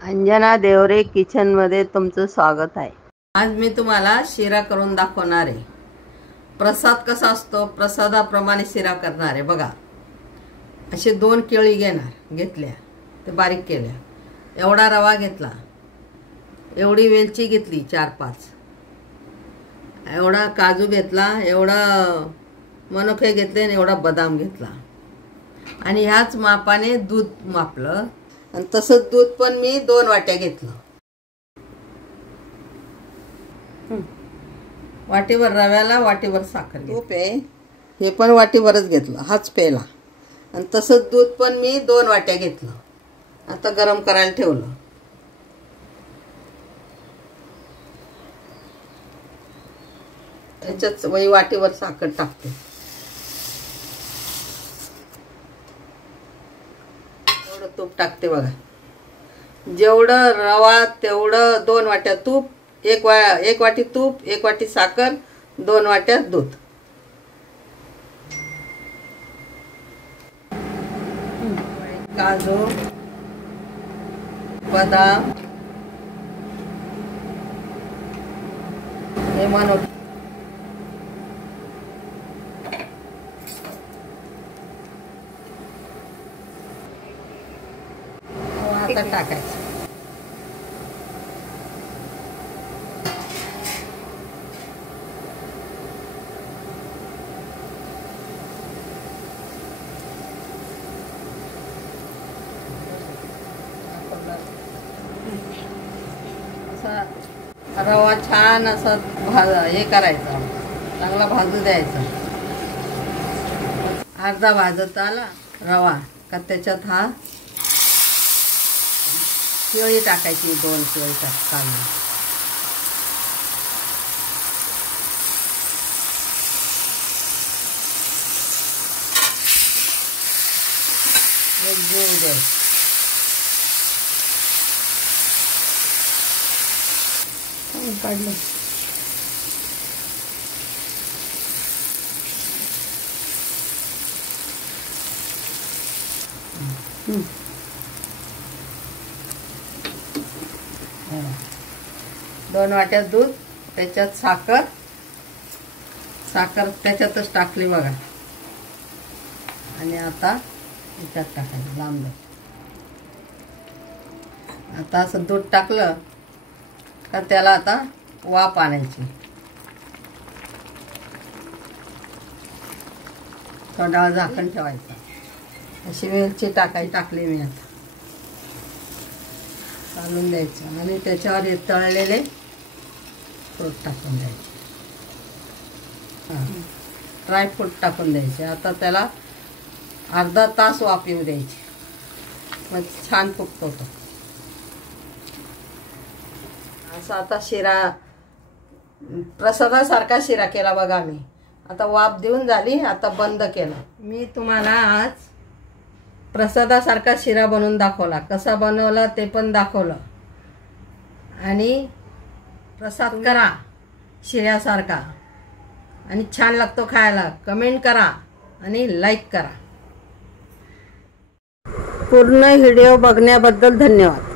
अंजना देवरे किचनमध्ये तुमचं स्वागत आहे। आज मी तुम्हाला शिरा करून दाखवणार आहे। प्रसाद कसा असतो प्रसादाप्रमाणे शिरा करणार आहे बघा। असे 2 केळी घेतल्या, ते बारीक केल्या, एवढा रवा घेतला, एवढी वेलची घेतली 4-5, एवढा काजू घेतला, एवढा मनुके घेतले आणि एवढा बदाम घेतला आणि ह्याच मापाने दूध मापलं आणि तसंच दूध पण मी 2 वाट्या घेतलं। वाटीवर रव्याला वाटीवर साखर, तूप आहे हे पण वाटीवरच घेतलं, हाच पेला, आणि तसंच दूध पण मी 2 वाट्या घेतलं। आता गरम करायला ठेवलं। त्याच्यात वाटीवर साखर टाकते, थोडं तूप टाकते बघा। जेवढं रवा तेवढं 2 वाट्या तूप, एक वाटी तूप, 1 वाटी साखर, 2 वाट्या दूध। काजू, बदाम, हे मनुके, आता टाकायचं। रवा छान असं हे करायचं, चांगला भाजू द्यायचा। अर्धा भाजत आला रवा का त्याच्यात हा केळी टाकायची, 2 केळी टाकायची, एक जीव काढलं। दोन वाट्या दूध, त्याच्यात साखर त्याच्यातच टाकली बघा, आणि आता त्याच्यात टाकायचं लांब। आता असं दूध टाकलं का त्याला आता वाफ आणायची, थोडा वेळ झाकण ठेवायचं। अशी वेलची टाकली मी, आता चालून द्यायचं आणि त्याच्यावर हे तळलेले फ्रूट टाकून द्यायचे, ड्रायफ्रूट टाकून द्यायचे। आता त्याला अर्धा तास वाफ येऊ द्यायची, मग छान फुगतो तो। असा आता शिरा प्रसादासारखा शिरा केला बघा मी। आता वाफ देऊन झाली, आता बंद केलं। मी तुम्हाला आज प्रसादासारखा शिरा बनवून दाखवला, कसा बनवला ते पण दाखवलं, आणि प्रसाद करा शिऱ्यासारखा, आणि छान लागतो खायला। कमेंट करा आणि लाईक करा। पूर्ण व्हिडिओ बघण्याबद्दल धन्यवाद।